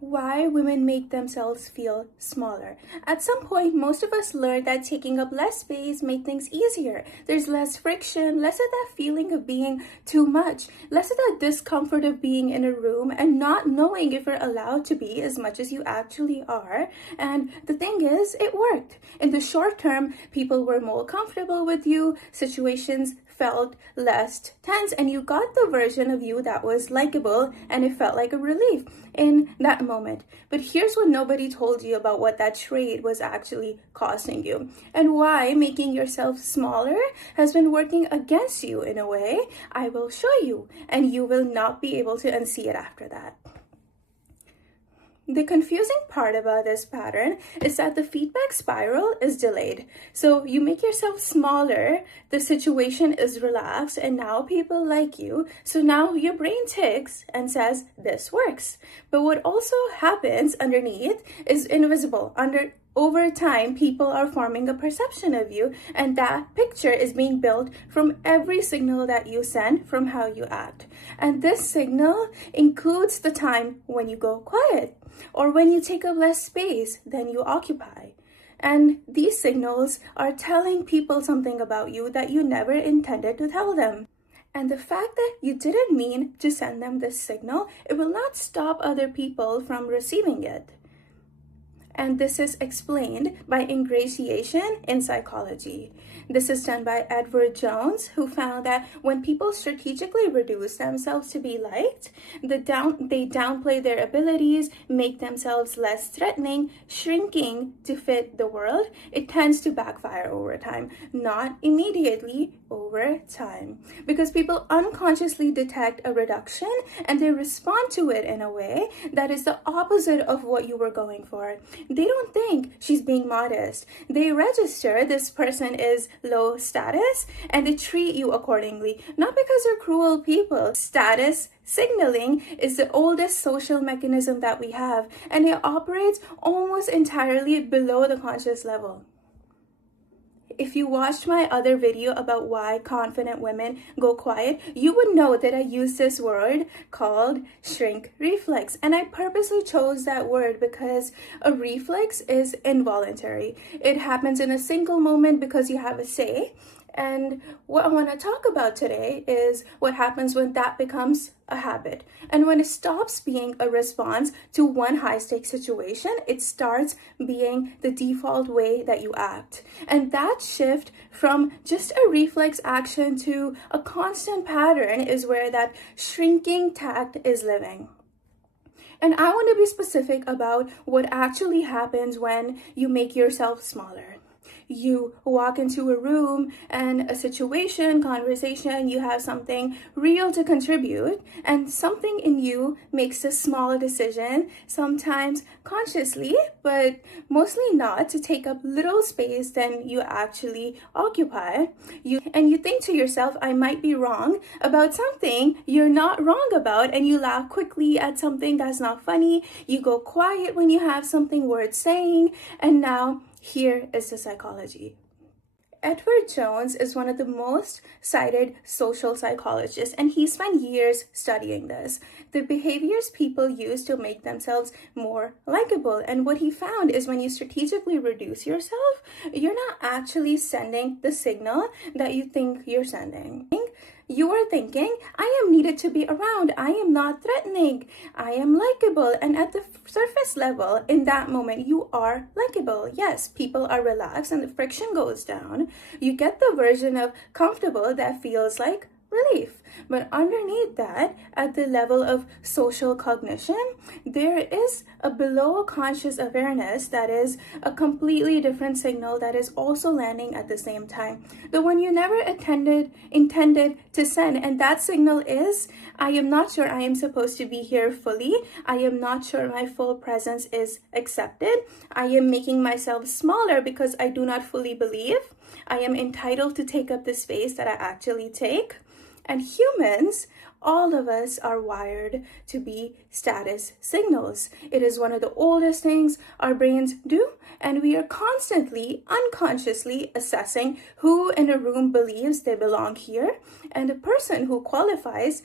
Why women make themselves feel smaller. At some point, most of us learn that taking up less space makes things easier. There's less friction, less of that feeling of being too much, less of that discomfort of being in a room and not knowing if you're allowed to be as much as you actually are. And the thing is, it worked. In the short term, people were more comfortable with you, situations felt less tense, and you got the version of you that was likable, and it felt like a relief in that moment. But here's what nobody told you about what that trade was actually costing you, and why making yourself smaller has been working against you in a way. I will show you, and you will not be able to unsee it after that. The confusing part about this pattern is that the feedback spiral is delayed. So you make yourself smaller, the situation is relaxed, and now people like you. So now your brain ticks and says, this works. But what also happens underneath is invisible. Over time, people are forming a perception of you, and that picture is being built from every signal that you send, from how you act. And this signal includes the time when you go quiet, or when you take up less space than you occupy. And these signals are telling people something about you that you never intended to tell them. And the fact that you didn't mean to send them this signal, it will not stop other people from receiving it. And this is explained by ingratiation in psychology. This is done by Edward Jones, who found that when people strategically reduce themselves to be liked, they downplay their abilities, make themselves less threatening, shrinking to fit the world. It tends to backfire over time, not immediately, over time. Because people unconsciously detect a reduction and they respond to it in a way that is the opposite of what you were going for. They don't think she's being modest. They register this person is low status and they treat you accordingly, not because they're cruel people. Status signaling is the oldest social mechanism that we have, and it operates almost entirely below the conscious level. If you watched my other video about why confident women go quiet, you would know that I use this word called shrink reflex. And I purposely chose that word because a reflex is involuntary. It happens in a single moment because you have a say. And what I want to talk about today is what happens when that becomes a habit. And when it stops being a response to one high-stakes situation, it starts being the default way that you act. And that shift from just a reflex action to a constant pattern is where that shrinking tact is living. And I want to be specific about what actually happens when you make yourself smaller. You walk into a room and a situation, conversation, you have something real to contribute, and something in you makes a small decision, sometimes consciously, but mostly not, to take up little space than you actually occupy. You think to yourself, I might be wrong about something you're not wrong about, and you laugh quickly at something that's not funny. You go quiet when you have something worth saying, and now here is the psychology. Edward Jones is one of the most cited social psychologists, and he spent years studying this. The behaviors people use to make themselves more likable. And what he found is when you strategically reduce yourself, you're not actually sending the signal that you think you're sending. You are thinking, I am needed to be around. I am not threatening. I am likable. And at the surface level, in that moment, you are likable. Yes, people are relaxed and the friction goes down. You get the version of comfortable that feels like relief. But underneath that, at the level of social cognition, there is a below conscious awareness that is a completely different signal that is also landing at the same time. The one you never intended to send. And that signal is, I am not sure I am supposed to be here fully. I am not sure my full presence is accepted. I am making myself smaller because I do not fully believe I am entitled to take up the space that I actually take. And humans, all of us are wired to be status signals. It is one of the oldest things our brains do, and we are constantly, unconsciously assessing who in a room believes they belong here, and the person who qualifies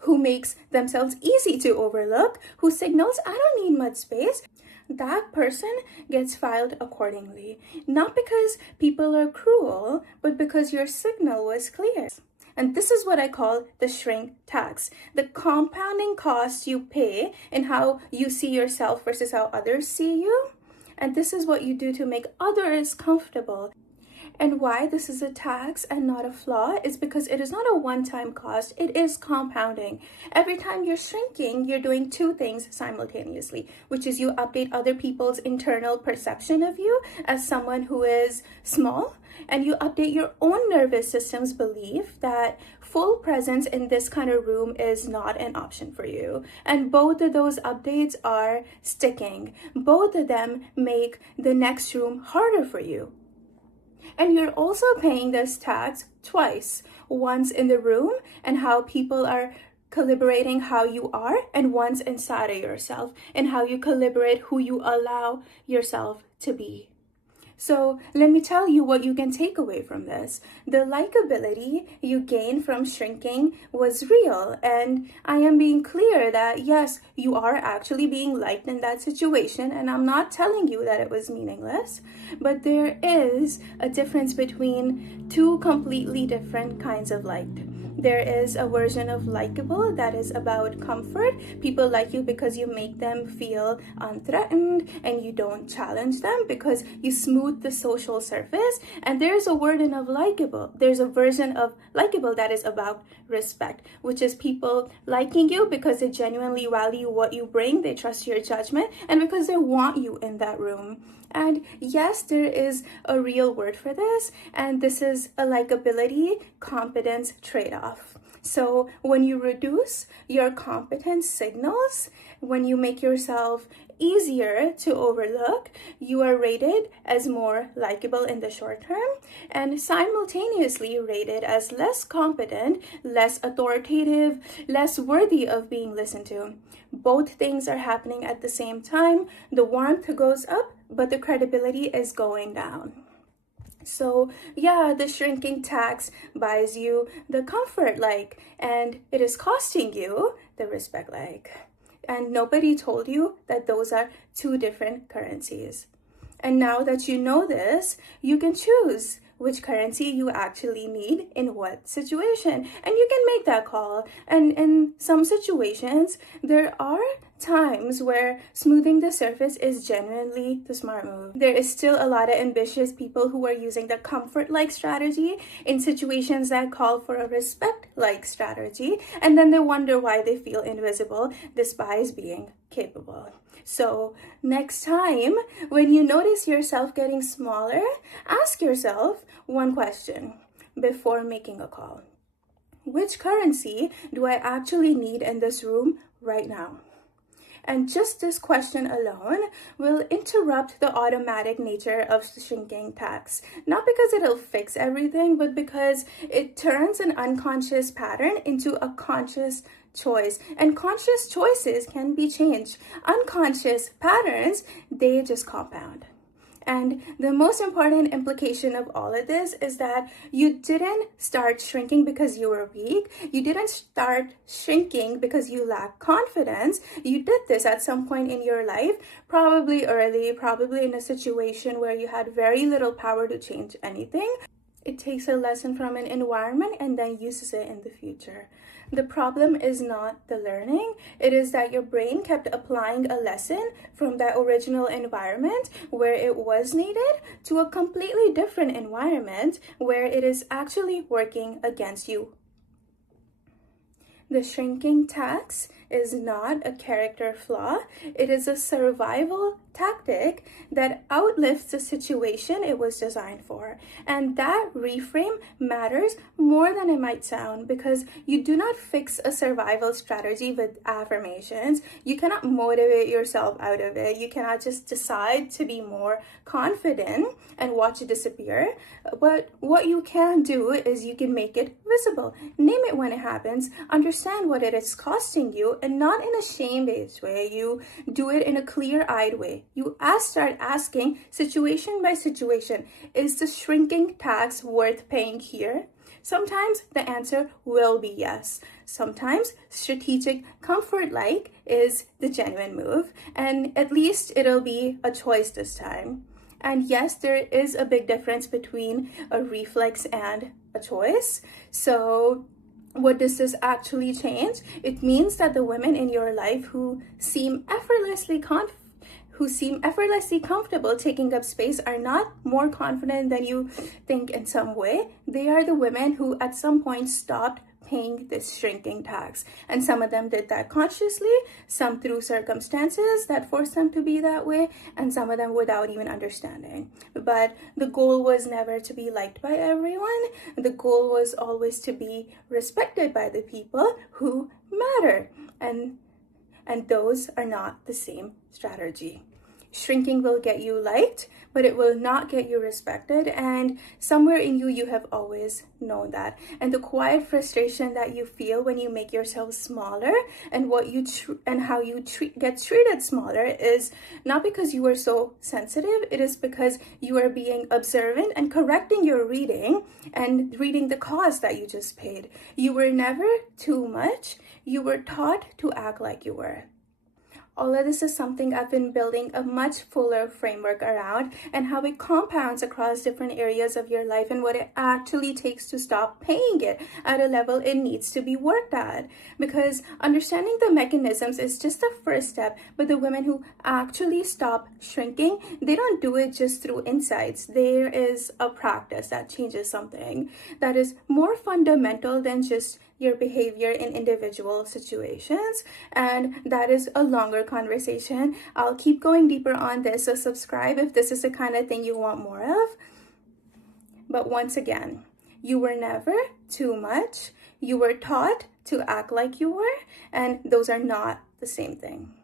who makes themselves easy to overlook, who signals, I don't need much space, that person gets filed accordingly. Not because people are cruel, but because your signal was clear. And this is what I call the shrink tax, the compounding cost you pay in how you see yourself versus how others see you. And this is what you do to make others comfortable. And why this is a tax and not a flaw is because it is not a one-time cost, it is compounding. Every time you're shrinking, you're doing two things simultaneously, which is you update other people's internal perception of you as someone who is small, and you update your own nervous system's belief that full presence in this kind of room is not an option for you. And both of those updates are sticking. Both of them make the next room harder for you. And you're also paying this tax twice, once in the room and how people are calibrating how you are, and once inside of yourself and how you calibrate who you allow yourself to be. So let me tell you what you can take away from this. The likability you gain from shrinking was real, and I am being clear that yes, you are actually being liked in that situation, and I'm not telling you that it was meaningless, but there is a difference between two completely different kinds of liked. There is a version of likable that is about comfort. People like you because you make them feel unthreatened and you don't challenge them because you smooth the social surface. And there's a version of likable. There's a version of likable that is about respect, which is people liking you because they genuinely value what you bring, they trust your judgment, and because they want you in that room. And yes, there is a real word for this, and this is a likability-competence trade-off. So when you reduce your competence signals, when you make yourself easier to overlook, you are rated as more likable in the short term and simultaneously rated as less competent, less authoritative, less worthy of being listened to. Both things are happening at the same time. The warmth goes up, but the credibility is going down. So yeah, the shrinking tax buys you the comfort and it is costing you the respect And nobody told you that those are two different currencies. And now that you know this, you can choose which currency you actually need in what situation. And you can make that call. And in some situations, there are times where smoothing the surface is genuinely the smart move. There is still a lot of ambitious people who are using the comfort-like strategy in situations that call for a respect-like strategy, and then they wonder why they feel invisible despite being capable. So next time, when you notice yourself getting smaller, ask yourself one question before making a call. Which currency do I actually need in this room right now? And just this question alone will interrupt the automatic nature of shrinking tax. Not because it'll fix everything, but because it turns an unconscious pattern into a conscious choice. And conscious choices can be changed. Unconscious patterns, they just compound. And the most important implication of all of this is that you didn't start shrinking because you were weak. You didn't start shrinking because you lack confidence. You did this at some point in your life, probably early, probably in a situation where you had very little power to change anything. It takes a lesson from an environment and then uses it in the future. The problem is not the learning, it is that your brain kept applying a lesson from that original environment where it was needed to a completely different environment where it is actually working against you. The shrinking tax is not a character flaw. It is a survival tactic that outlifts the situation it was designed for. And that reframe matters more than it might sound, because you do not fix a survival strategy with affirmations. You cannot motivate yourself out of it. You cannot just decide to be more confident and watch it disappear. But what you can do is you can make it visible. Name it when it happens. Understand what it is costing you, and not in a shame-based way. You do it in a clear-eyed way. You start asking situation by situation, is the shrinking tax worth paying here? Sometimes the answer will be yes. Sometimes strategic comfort like is the genuine move, and at least it'll be a choice this time. And yes, there is a big difference between a reflex and a choice. So what does this actually change? It means that the women in your life who seem effortlessly comfortable taking up space are not more confident than you think in some way. They are the women who at some point stopped paying this shrinking tax. And some of them did that consciously, some through circumstances that forced them to be that way, and some of them without even understanding. But the goal was never to be liked by everyone. The goal was always to be respected by the people who matter. And those are not the same strategy. Shrinking will get you liked, but it will not get you respected. And somewhere in you, you have always known that. And the quiet frustration that you feel when you make yourself smaller and how you get treated smaller is not because you are so sensitive. It is because you are being observant and correcting your reading and reading the cost that you just paid. You were never too much. You were taught to act like you were. All of this is something I've been building a much fuller framework around, and how it compounds across different areas of your life and what it actually takes to stop paying it at a level it needs to be worked at. Because understanding the mechanisms is just the first step, but the women who actually stop shrinking, they don't do it just through insights. There is a practice that changes something that is more fundamental than just your behavior in individual situations, and that is a longer conversation. I'll keep going deeper on this, so subscribe if this is the kind of thing you want more of. But once again, you were never too much. You were taught to act like you were, and those are not the same thing.